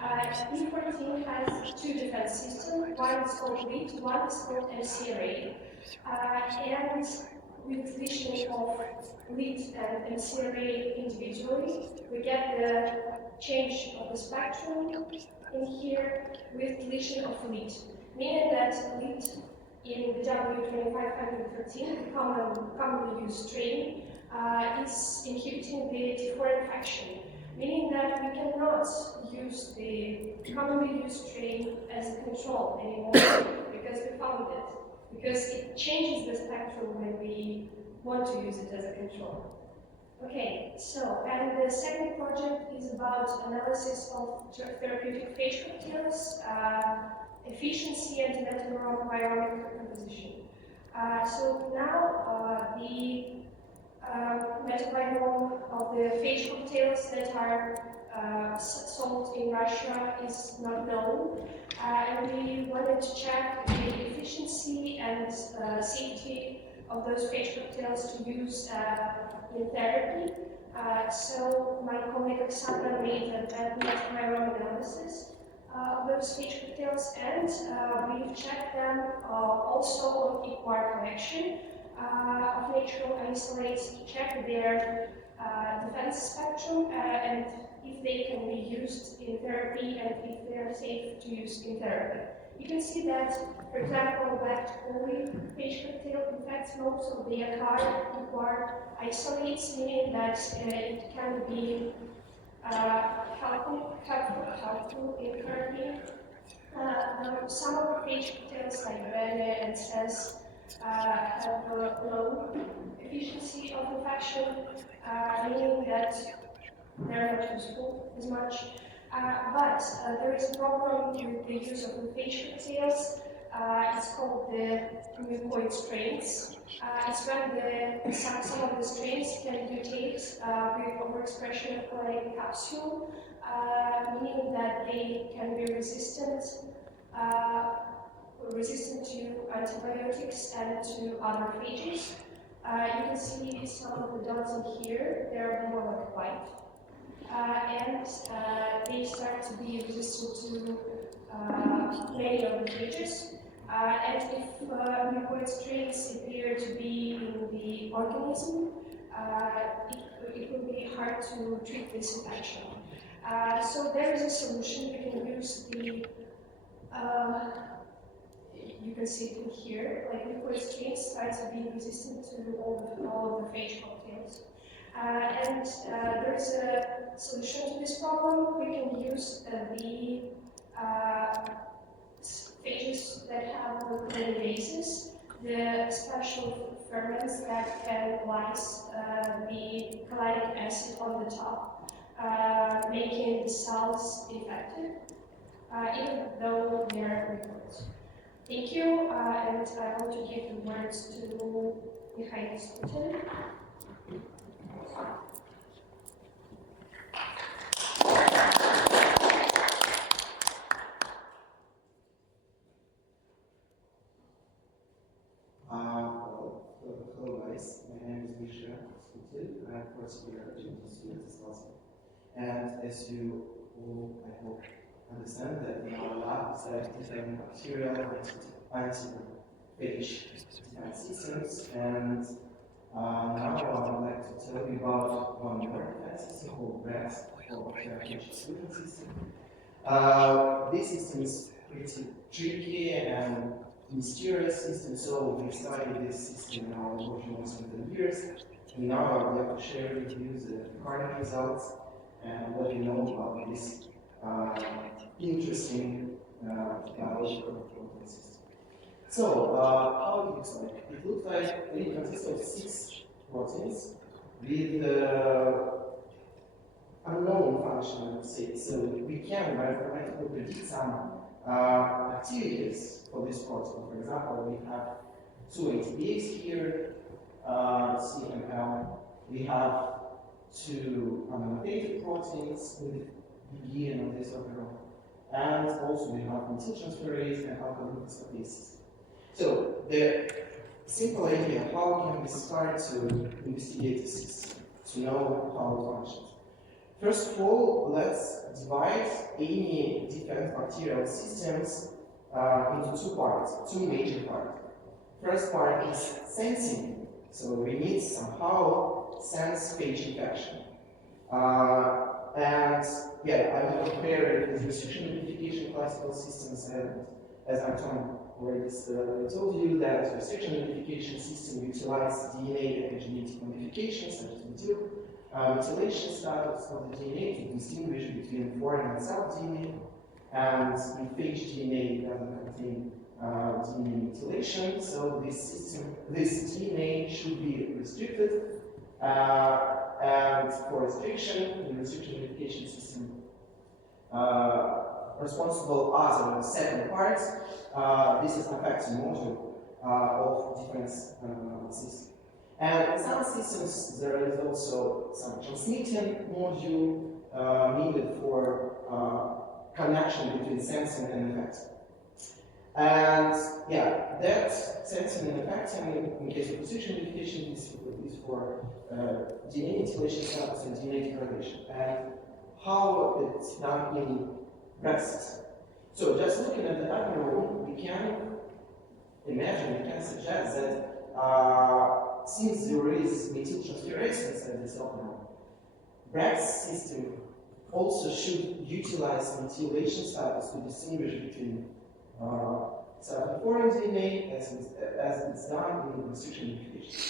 E14 has 2 defense systems, one is called LEAD, one is called MCRA, and with deletion of LEAD and MCRA individually, we get the change of the spectrum in here with deletion of LEAD, meaning that LEAD in BW2513, the commonly used strain, is inhibiting the T4 infection, meaning that we cannot use the commonly used strain as a control anymore because we found it, because it changes the spectrum when we want to use it as a control. Okay, so, and the second project is about analysis of therapeutic phage cocktails, efficiency and metabiome composition. So now the metabiome of the phage cocktails that are sold in Russia is not known, and we wanted to check the efficiency and safety of those phage cocktails to use in therapy. So my colleague Alexandra made an metabiome analysis of those phage cocktails, and we've checked them also on equine collection of natural isolates to check their defense spectrum and if they can be used in therapy and if they are safe to use in therapy. You can see that, for example, Phage-Bacteria infects most of the acquired isolates, meaning that it can be helpful in therapy. Some of the Phage-Bacteria like Bene and Says have low efficiency of infection, meaning that they're not useful as much. But there is a problem with the use of the Phage-Bacteria. It's called the mucoid strains. It's when some of the strains can mutate with overexpression of chlorated capsule, meaning that they can be resistant to antibiotics and to other phages. You can see some of the dots in here, they're more like white. And they start to be resistant to many of the phages. And if mucoid strains appear to be in the organism, it will be hard to treat this infection. So there is a solution. We can use the you can see it in here, like mucoid strains start to be resistant to all of the phage cocktails. And there's a solution to this problem. We can use the phages that have nucleobases, the special ferments that can lyse the cholic acid on the top, making the cells infected, even though they're liquids. Thank you, and I want to give the words to Mikhail. Hello guys, my name is Misha. I'm first year student also. And as you all, I hope, understand that in our lab, it's different bacterial anti-phage systems. And now I would like to tell you about one more defense system called BRAS, or bacterial system. This system is pretty tricky and mysterious system, so we studied this system now for almost 100 years. And now I would like to share with you the current results and what you know about this interesting biological protein system. So, how it looks like? It looks like it consists of 6 proteins with unknown function, I would say. So we can mathematically predict some activities for this protein. For example, we have 2 ATPase here, C and L. We have 2 unannotated proteins with begin on this overall. And also we have methyltransferase and alkaline phosphatases. So the simple idea, how can we start to investigate this system, to know how it functions? First of all, let's divide any different bacterial systems into 2 parts, 2 major parts. First part is sensing. So we need somehow sense phage infection. And yeah, I will compare it with restriction identification classical systems, and as Artem already told you, that restriction identification system utilizes DNA epigenetic modifications such as methylation status of the DNA to distinguish between foreign and self DNA, and in phage DNA doesn't contain DNA methylation, so this DNA should be restricted. And for restriction, the restriction identification system responsible other the second part. This is affecting module of difference system. And in some systems, there is also some transmitting module needed for connection between sensing and effecting. And yeah, that sensing and effecting, in case of precision identification, is for DNA methylation status and DNA degradation. And how it's done in practice. So just looking at the diagram, we can imagine, we can suggest that since there is methyltransferase inside the cell now, Bragg's system also should utilize methylation status to distinguish between self-foreign DNA as it's done in restriction mutation.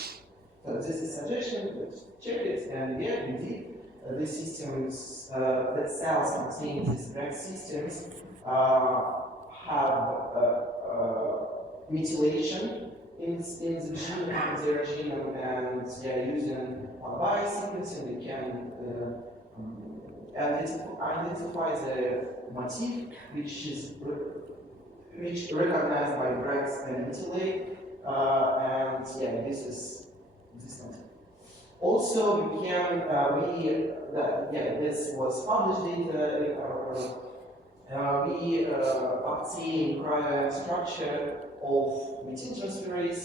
So this is a suggestion, but check it, and yeah, indeed, these systems, that cells contain these Bragg systems have methylation in the gene, in their genome, and yeah, using biosequencing, they can identify the motif which recognized by Bragg's and methylate, and yeah, this is this motif. Also, we can this was published data. We obtain structure of methyltransferase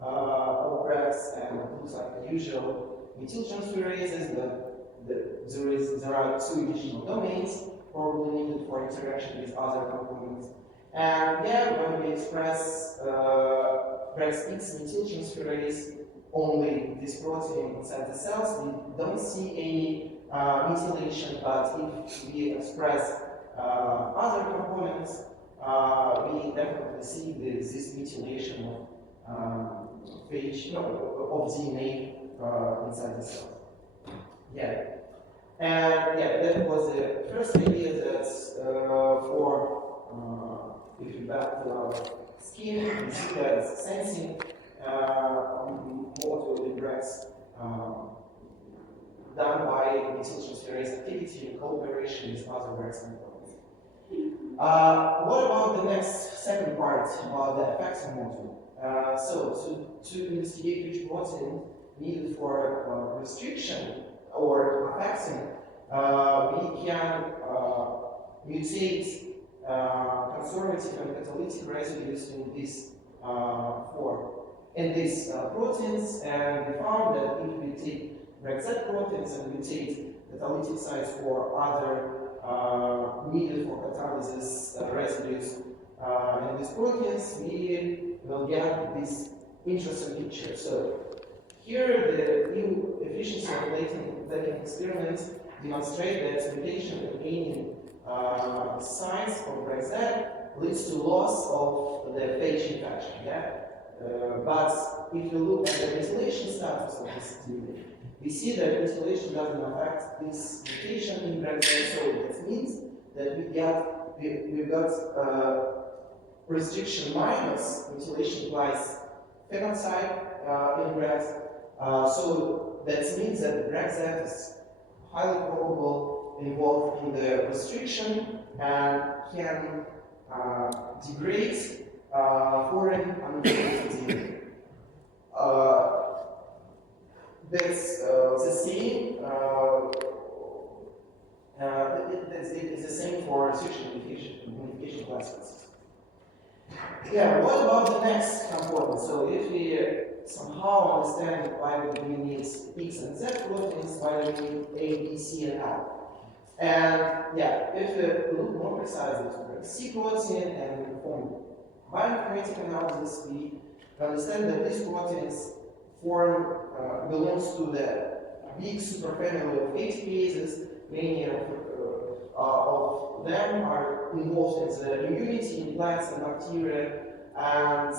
of Bragg's, and it looks like the usual methyltransferases, but there are two additional domains probably needed for interaction with other components. And yeah, when we express Bragg's X methyltransferase only this protein inside the cells, we don't see any methylation, but if we express other components, we definitely see this methylation of phage, of DNA inside the cell. Yeah. And yeah, that was the first idea that if you back to our skin, we see that sensing module in Bragg's done by methyltransferase activity in cooperation with other Bragg's components. What about the second part about the effector module? So to investigate which protein needed for restriction or affecting, we can mutate conservative and catalytic residues in this proteins, and we found that if we take Bragg proteins and mutate catalytic sites for other needed for catalysis residues in these proteins, we will get this interesting picture. So here, the new efficiency of latent experiments demonstrate that mutation in any sites of Bragg leads to loss of the phage infection. Yeah? But if you look at the methylation status of this DNA, we see that methylation doesn't affect this mutation in Bragg, so that means that we got restriction minus methylation plus phenotype in Bragg. So that means that Bragg is highly probable involved in the restriction and can degrade foreign unmutated DNA. That's the same. It's the same for restriction modification classes. Yeah. What about the next component? So if we somehow understand why we need X and Z proteins, why we need A, B, C, and L. And yeah, if we look more precisely to C protein and perform bioinformatic analysis, we understand that these proteins belongs to the big superfamily of phages. Many of them are involved in the immunity in plants and bacteria, and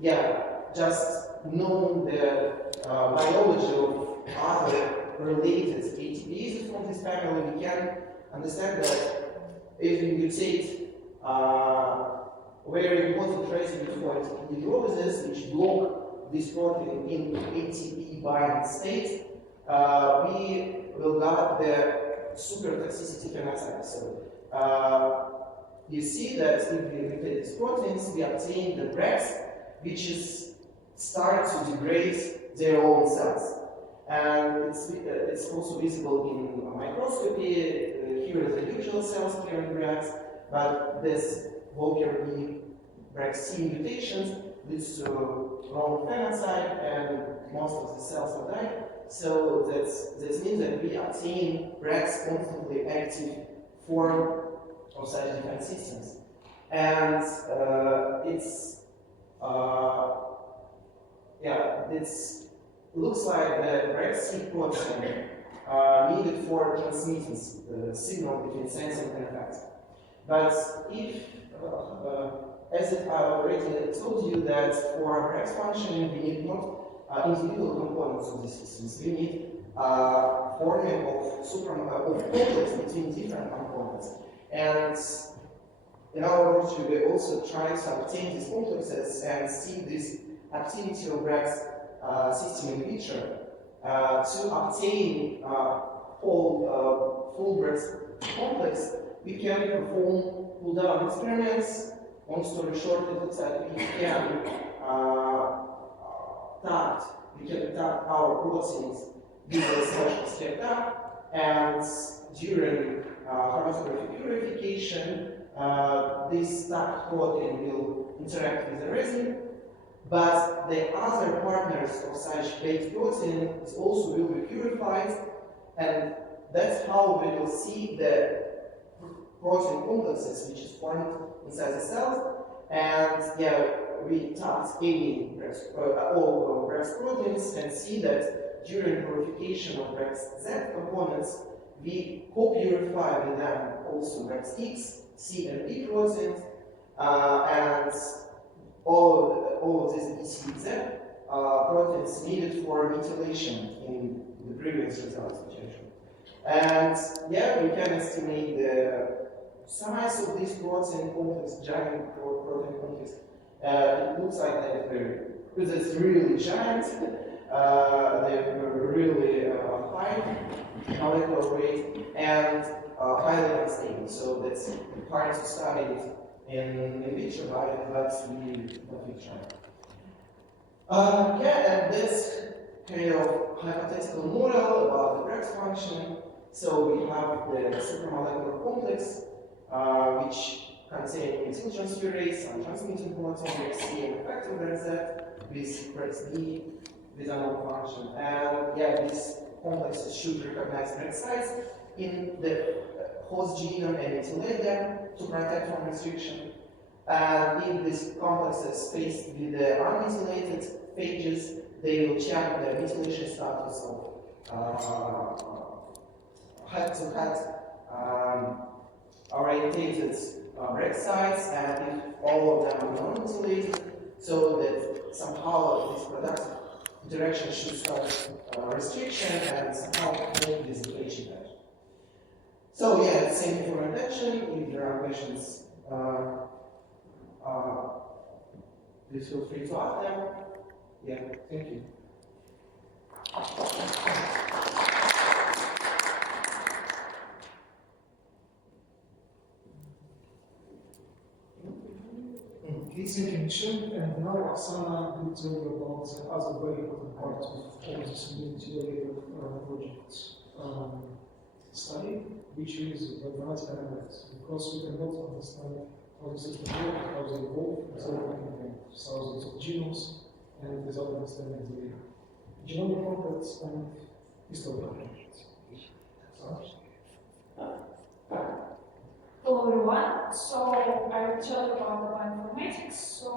yeah, just knowing the biology of other related ATPases from this family, we can understand that if we mutate very important residue for ATP hydrolysis, which block this protein in ATP binding state, we will get the super toxicity phenotype. So you see that if we mutate these proteins, we obtain the Brags, which start to degrade their own cells. And it's also visible in microscopy. Here are the usual cells carrying Brags, but this Walker B Bragg C mutations leads to wrong phenotype, and most of the cells are dying. So that means that we obtain Bragg's constantly active form of such defense systems. And it looks like the red seed protein needed for transmitting the signal between sensing and effect. But if, as I already told you, that for Rex functioning we need not individual components of the systems, we need forming of complex between different components. And in our work, we also try to obtain these complexes and see this activity of Rex system in vitro to obtain full Rex complex. We can perform pull-down experiments. Long story short, it looks like we can tag our proteins with a special step, and during chromatographic purification, this tagged protein will interact with the resin, but the other partners of such baked protein also will be purified, and that's how we will see the protein complexes which is formed inside the cells. And yeah, we tagged all Rex proteins and see that during purification of Rex Z components, we co-purify with them also Rex X, C, and B proteins, and all of these B, C, Z proteins needed for methylation in the previous results which I showed. And yeah, we can estimate the size of this protein complex, giant protein complex. It looks like because it's really giant, they're really high molecular weight and highly unstable. So that's hard to study it in vitro, but we try. Yeah, and this kind of hypothetical model about the Rex function. So we have the supramolecular complex, which contain methyltransferase and transmitting protein, Rex C, and effector Rex Z, with Rex B with another function. And yeah, these complexes should recognize Rex sites in the host genome and methylate them to protect from restriction. And if these complexes faced with the unmethylated phages, they will check the methylation status of head-to-head orientated Rex sites, and if all of them are non-methylated, so that somehow this productive interaction should start restriction and somehow make this depletion patch. So yeah, same for attention. If there are questions, please feel free to ask them. Yeah, thank you. This information, and now Oksana will tell you about the other very important part of this multi-layer project study, which is the mathematical analysis, because we cannot understand how the system works, how they evolve, without looking at thousands of genomes, and without understanding the genomic complex and historical complex. Hello everyone, so I will tell you about the bioinformatics. So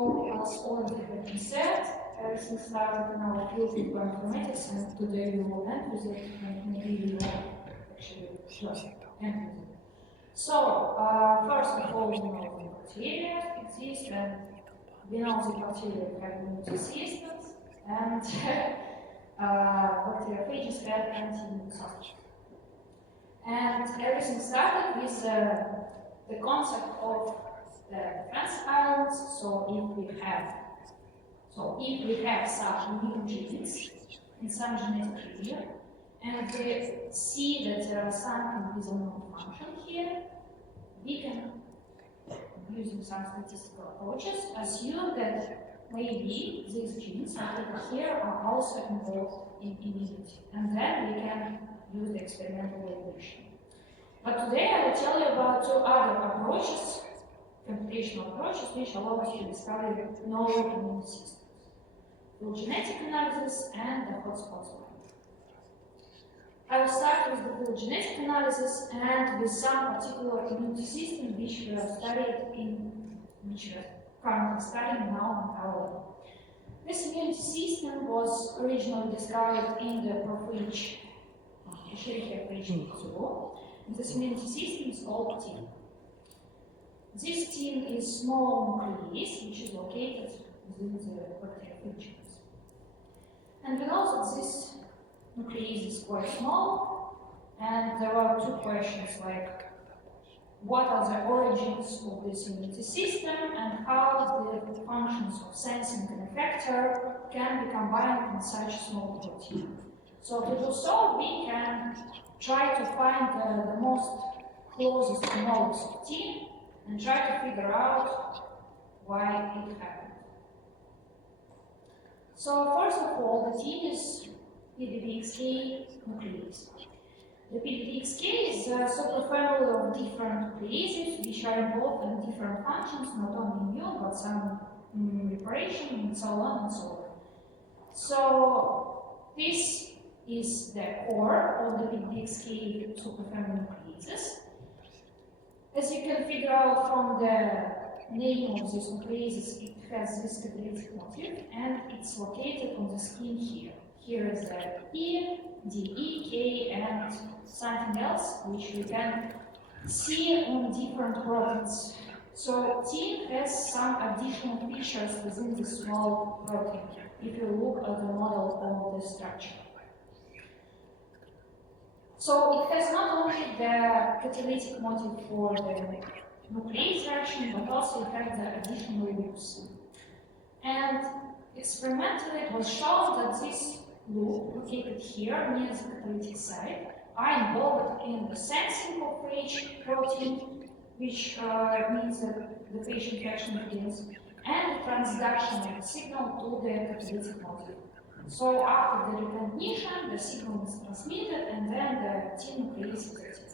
as already has been said, everything started in our field with bioinformatics, and today we will end with it, and maybe we will actually end with it. So first of all, we know the bacteria exist, and we know the bacteria have immune systems, and bacteriophages have anti-immune systems. And everything started with the concept of the defense islands. So if we have such immune genes in some genetic region, and we see that there are something with unknown function here, we can, using some statistical approaches, assume that maybe these genes here are also involved in immunity, and then we can use the experimental evolution. But today I will tell you about two other approaches, computational approaches, which allow us to discover novel immune systems: phylogenetic analysis and the hotspots model. I will start with the phylogenetic analysis and with some particular immune systems which we are currently studying now in our lab. This immunity system was originally described in the Prof. This immunity system is called tin. This tin is small nucleus which is located within the bacteriophages. And we know that this nucleus is quite small, and there are two questions like what are the origins of this immunity system and how the functions of sensing and effector can be combined in such a small protein. So to do so, we can try to find the most closest modes of tin and try to figure out why it happened. So first of all, the tin is PDBXK nucleus. The PDBXK is a superfamily of different nucleases which are involved in different functions, not only immune, but some reparation and so on and so on. So this is the core of the PDBXK superfamily nucleases. As you can figure out from the name of these nucleases, it has this catalytic motif and it's located on the skin here. Here is the E, D, E, K, and something else which we can see on different proteins. So tin has some additional features within the small protein if you look at the model of the structure. So it has not only the catalytic motif for the nucleic reaction, but also it has the additional loops. And experimentally it was shown that this loop located here near the catalytic site are involved in the sensing of phage protein, which means that the phage infection begins, and the transduction of the signal to the catalytic motif. So after the recognition, the signal is transmitted and then the tin nucleus is activated.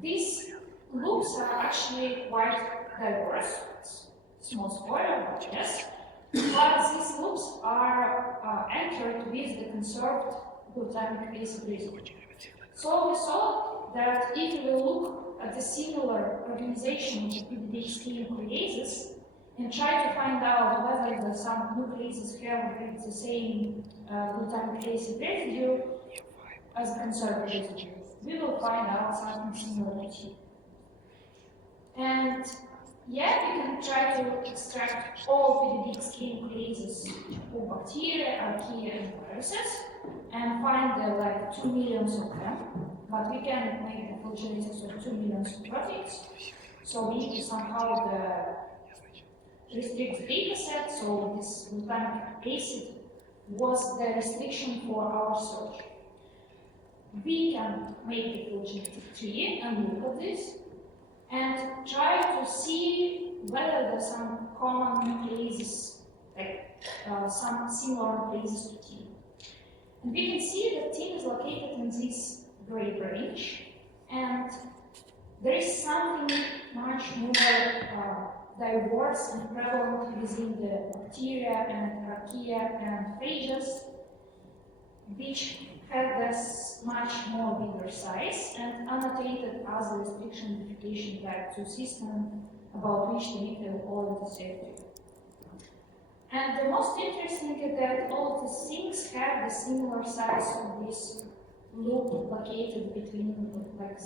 These loops are actually quite diverse. Small spoiler, but yes. But these loops are anchored with the conserved glutamic acid residue. So we saw that if we look at the similar organization of the PDBXK nucleases and try to find out whether some nucleases have the same glutamic acid residue as the conserved residue, we will find out something similar to here. And yeah, we can try to extract all PDBXK nucleases of bacteria, archaea, and viruses, and find like 2 million of them. But we can make the full genetics of 2 million of proteins. So we need to somehow restrict the data set. So this glutamic acid was the restriction for our search. We can make the full genetic tree and look at this and try to see whether there's some common nucleases, like some similar nucleases to tin. And we can see that tin is located in this gray range, and there is something much more diverse and prevalent within the bacteria and archaea and phages, which had this much more bigger size and annotated as a restriction modification type 2 system about which Dimitri will already say to you. And the most interesting is that all of these things have the similar size of this loop located between like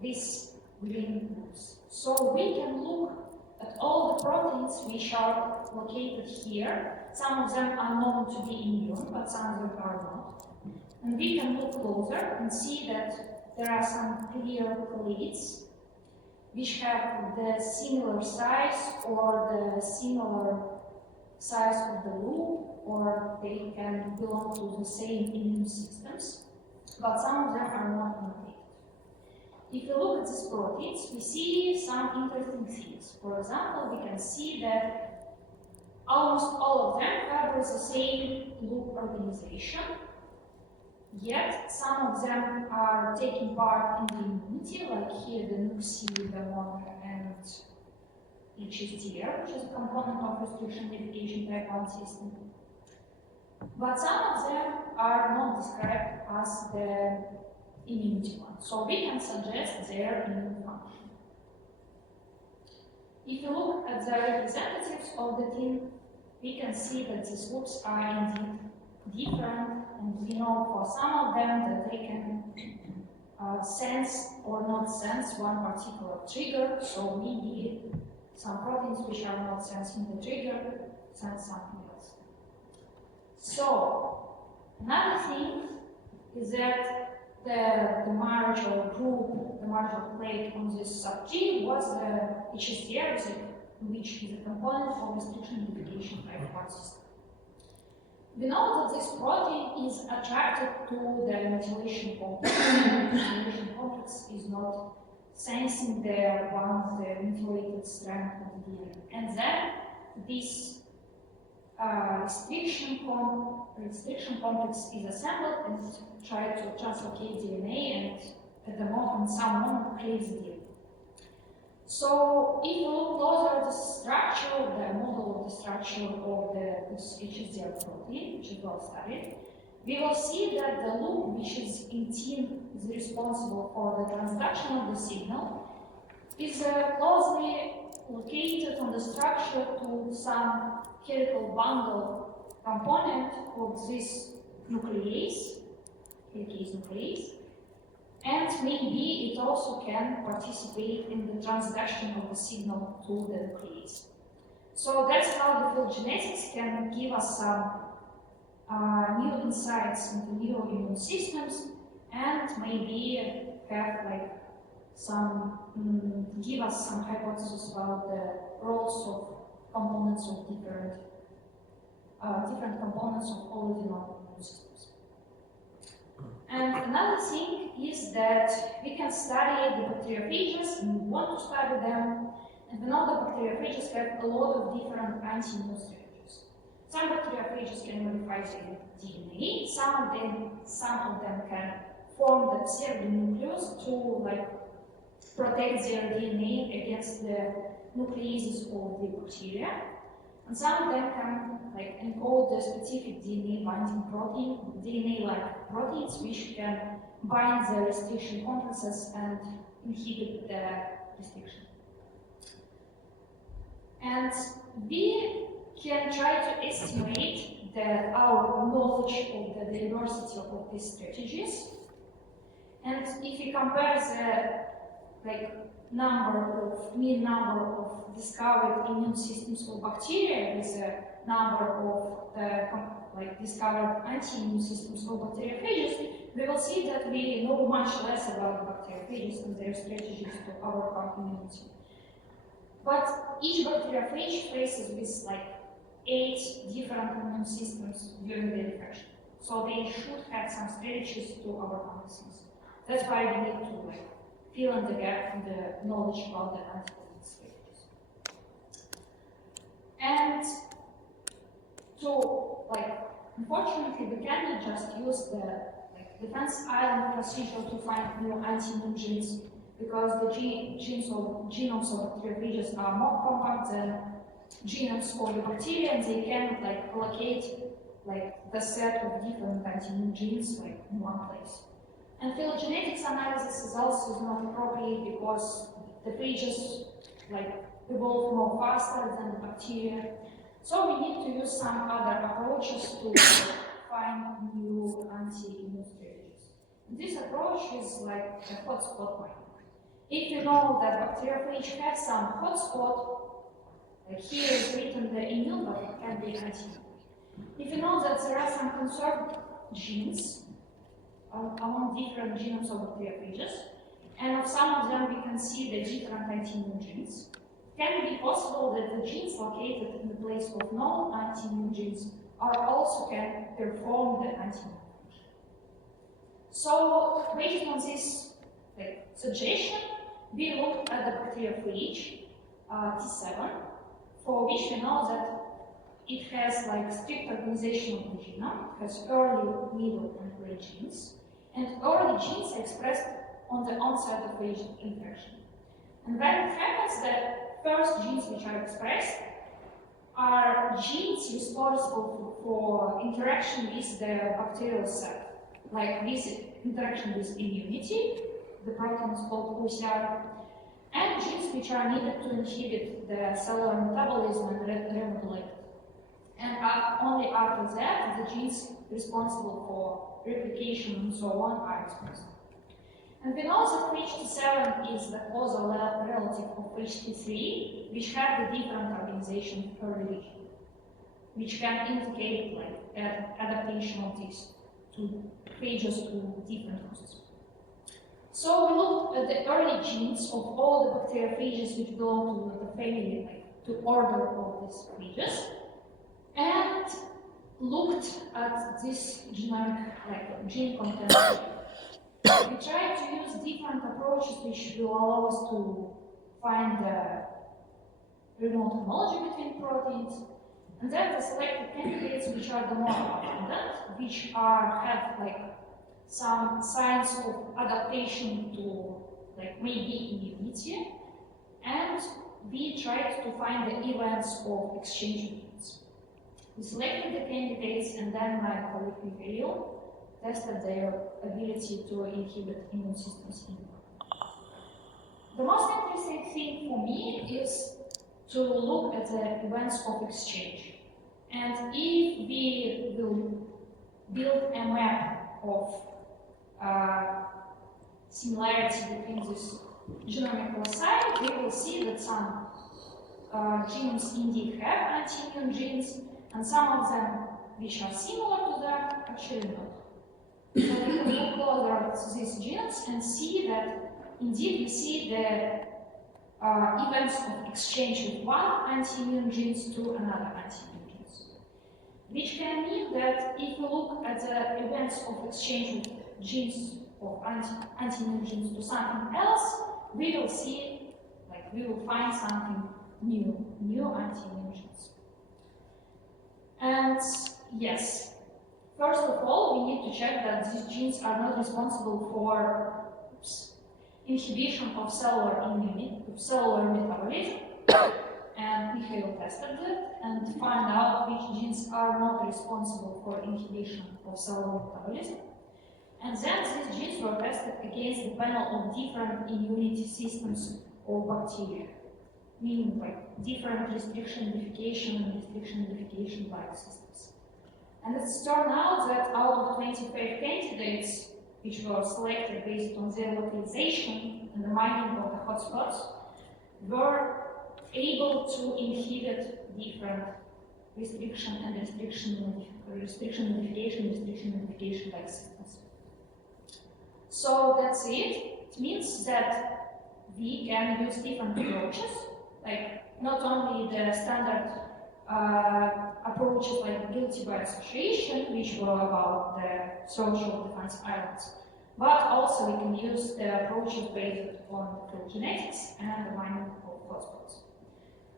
this green loops. So we can look at all the proteins which are located here. Some of them are known to be immune, but some of them are not. And we can look closer and see that there are some clear plates which have the similar size or the similar size of the loop, or they can belong to the same immune systems, but some of them are not annotated. If you look at these proteins, we see some interesting things. For example, we can see that almost all of them have the same loop organization, yet some of them are taking part in the immunity, like here the NUC, the MON, and HSDR, which is a component of restriction modification type 1 system. But some of them are not described as the immunity one, so we can suggest their immune function. If you look at the representatives of the tin we can see that these loops are indeed different, and we know for some of them that they can sense or not sense one particular trigger, so maybe some proteins which are not sensing the trigger sense something else. So, another thing is that the marginal group, the marginal plate on this sub-G was the HSDR, which is a component of restriction duplication type 1 system. We know that this protein is attracted to the methylation complex. The methylation complex is not sensing the methylated strand of the DNA. And then this restriction complex is assembled and tries to translocate DNA and at the moment, some moment, creates DNA. So if you look closer at the structure, the model of the structure of this HSDR protein, which is well studied, we will see that the loop which is in tin is responsible for the transduction of the signal is closely located on the structure to some helical bundle component of this nuclease, helicase nuclease. And maybe it also can participate in the transduction of the signal to the nuclease. So that's how the phylogenetics can give us some new insights into new immune systems, and maybe have like some give us some hypotheses about the roles of components of different components of already known immune systems. And another thing is that we can study the bacteriophages, and we want to study them. And we know the bacteriophages have a lot of different anti-immune strategies. Some bacteriophages can modify their DNA. Some of them can form the pseudonucleus to protect their DNA against the nucleases of the bacteria. And some of them can encode the specific DNA binding protein, DNA-like proteins, which can bind the restriction complexes and inhibit the restriction. And we can try to estimate our knowledge of the diversity of these strategies. And if we compare the mean number of discovered immune systems for bacteria with the number of discovered anti-immune systems for bacteriophages, we will see that we know much less about bacteriophages and their strategies to overcome immunity. But each bacteriophage faces with 8 different immune systems during the infection. So they should have some strategies to overcome these things. That's why we need to fill in the gap in the knowledge about the antibody strategies. And so, unfortunately, we cannot just use the defense island procedure to find new anti-immune genes, because the genomes of bacteriophages are more compact than genomes of the bacteria, and they can allocate the set of different anti-immune genes in one place. And phylogenetics analysis is also not appropriate because the phages evolve more faster than the bacteria. So we need to use some other approaches to find new anti-immune strategies. And this approach is like a hotspot mining. If you know that bacteriophage has some hotspot, here is written the immune, but it can be anti-immune. If you know that there are some conserved genes among different genomes of bacteriophages, and of some of them we can see the different anti-immune genes, can it be possible that the genes located in the place of known anti-immune genes also can perform the anti-immune function? So, based on this suggestion, we looked at the bacteriophage T7, for which we know that it has strict organization of the genome, it has early, middle, and late genes, and early genes are expressed on the onset of phage infection. And when it happens that first genes which are expressed are genes responsible for interaction with the bacterial cell, like this interaction with immunity, the protein is called OCR, and genes which are needed to inhibit the cellular metabolism and remodulate it. And only after that, the genes responsible for replication and so on are expressed. And we know that Phage-T7 is the causal relative of Phage-T3, which have the different organization per region, which can indicate like adaptation of these two phages to different hosts. So we looked at the early genes of all the bacteriophages which belong to the family, like to order of these phages, and looked at this genomic, like gene content. We tried to use different approaches which will allow us to find the remote homology between proteins, and then the selected candidates which are the more abundant, which have like some signs of adaptation to like maybe immunity, and we tried to find the events of exchange of genes. We selected the candidates, and then my colleague Microbial tested their ability to inhibit immune systems in them. The most interesting thing for me is to look at the events of exchange. And if we will build a map of similarity between these genomic loci, we will see that some genomes indeed have anti-immune genes, and some of them which are similar to them actually not. So we can look closer at these genes and see that indeed we see the events of exchange with one anti-immune genes to another anti-immune genes. Which can mean that if we look at the events of exchange with genes of anti-immune genes to something else, we will see, like we will find something new anti-immune genes. And yes, first of all, we need to check that these genes are not responsible for inhibition of cellular immunity, cellular metabolism. And Mikhail tested it and find out which genes are not responsible for inhibition of cellular metabolism. And then these genes were tested against the panel of different immunity systems of bacteria, meaning like different restriction modification and restriction modification like systems. And it's turned out that out of 25 candidates, which were selected based on their localization and the mining of the hotspots, were able to inhibit different restriction modification like systems. So that's it. It means that we can use different approaches, like not only the standard approaches like guilty by association, which were about the social defense islands, but also we can use the approaches based on phylogenetics and the mining of hotspots.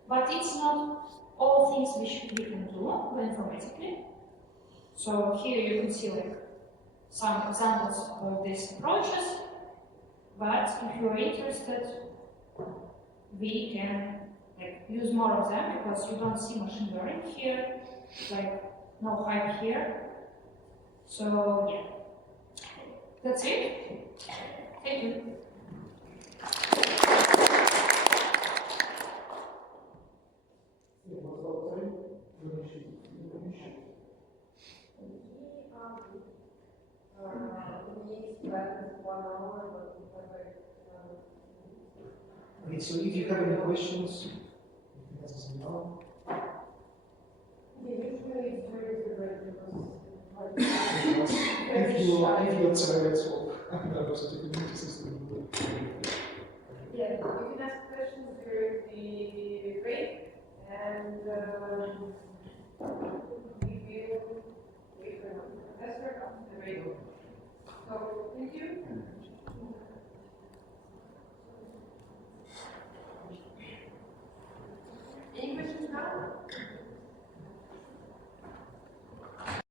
But it's not all things which we can do bioinformatically. So here you can see like some examples of these approaches, but if you're interested, we can like use more of them because you don't see machine learning here, like no hype here. So yeah, that's it. Thank you. Okay, so if you have any questions, you can ask us now. If you accelerate, so that was a community system. Yeah, you can ask questions during the break, and we will wait for the professor after the break. So, thank you. Any questions now?